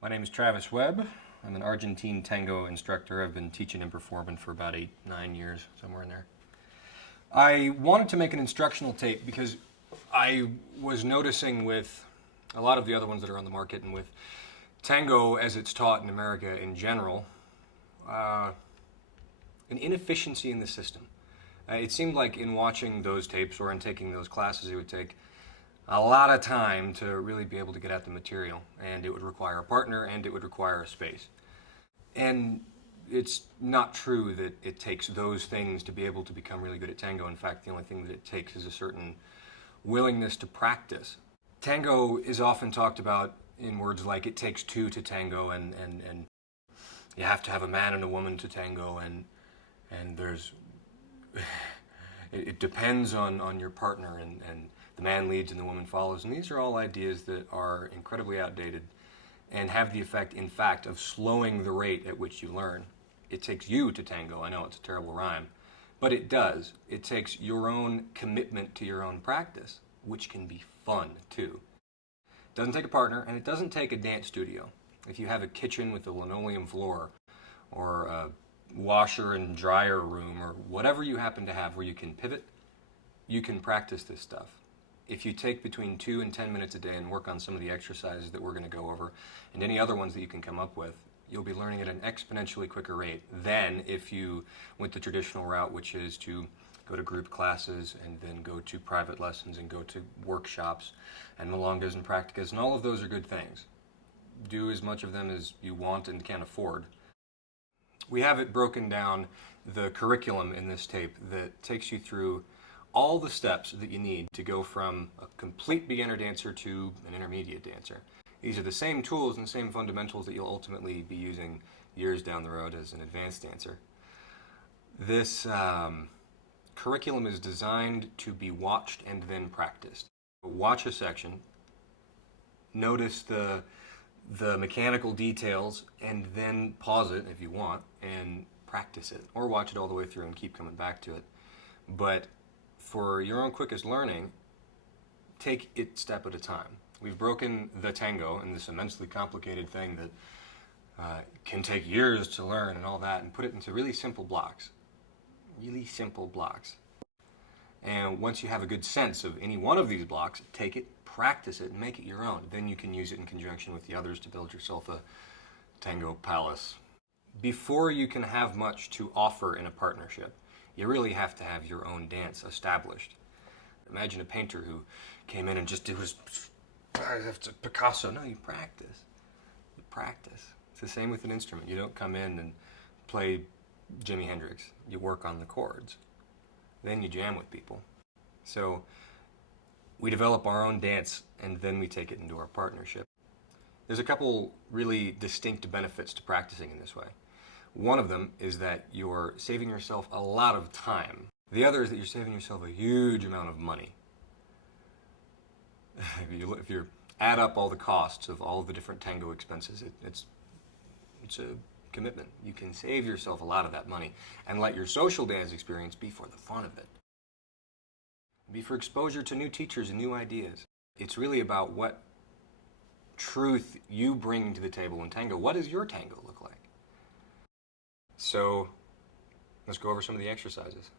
My name is Travis Webb. I'm an Argentine Tango instructor. I've been teaching and performing for about 8-9 years, somewhere in there. I wanted to make an instructional tape because I was noticing with a lot of the other ones that are on the market and with tango as it's taught in America in general, an inefficiency in the system. It seemed like in watching those tapes or in taking those classes, it would take a lot of time to really be able to get at the material, and it would require a partner and it would require a space. And it's not true that it takes those things to be able to become really good at tango. In fact, the only thing that it takes is a certain willingness to practice. Tango is often talked about in words like it takes two to tango, and you have to have a man and a woman to tango, and there's it depends on your partner, and the man leads and the woman follows. And these are all ideas that are incredibly outdated and have the effect, in fact, of slowing the rate at which you learn. It takes you to tango. I know it's a terrible rhyme, but it does. It takes your own commitment to your own practice, which can be fun too. It doesn't take a partner, and it doesn't take a dance studio. If you have a kitchen with a linoleum floor or a washer and dryer room or whatever you happen to have where you can pivot, you can practice this stuff. If you take between 2 and 10 minutes a day and work on some of the exercises that we're going to go over and any other ones that you can come up with, you'll be learning at an exponentially quicker rate than if you went the traditional route, which is to go to group classes and then go to private lessons and go to workshops and milongas and practicas, and all of those are good things. Do as much of them as you want and can afford. We have it broken down, the curriculum in this tape, that takes you through all the steps that you need to go from a complete beginner dancer to an intermediate dancer. These are the same tools and the same fundamentals that you'll ultimately be using years down the road as an advanced dancer. This curriculum is designed to be watched and then practiced. Watch a section, notice the mechanical details, and then pause it if you want and practice it, or watch it all the way through and keep coming back to it. But for your own quickest learning, take it step at a time. We've broken the tango and this immensely complicated thing that can take years to learn and all that, and put it into really simple blocks. Really simple blocks. And once you have a good sense of any one of these blocks, take it, practice it, and make it your own. Then you can use it in conjunction with the others to build yourself a tango palace. Before you can have much to offer in a partnership, you really have to have your own dance established. Imagine a painter who came in and just did Picasso. No, you practice. You practice. It's the same with an instrument. You don't come in and play Jimi Hendrix. You work on the chords. Then you jam with people. So we develop our own dance, and then we take it into our partnership. There's a couple really distinct benefits to practicing in this way. One of them is that you're saving yourself a lot of time. The other is that you're saving yourself a huge amount of money. If you add up all the costs of all of the different tango expenses, it's a commitment. You can save yourself a lot of that money and let your social dance experience be for the fun of it. Be for exposure to new teachers and new ideas. It's really about what truth you bring to the table in tango. What does your tango look like? So let's go over some of the exercises.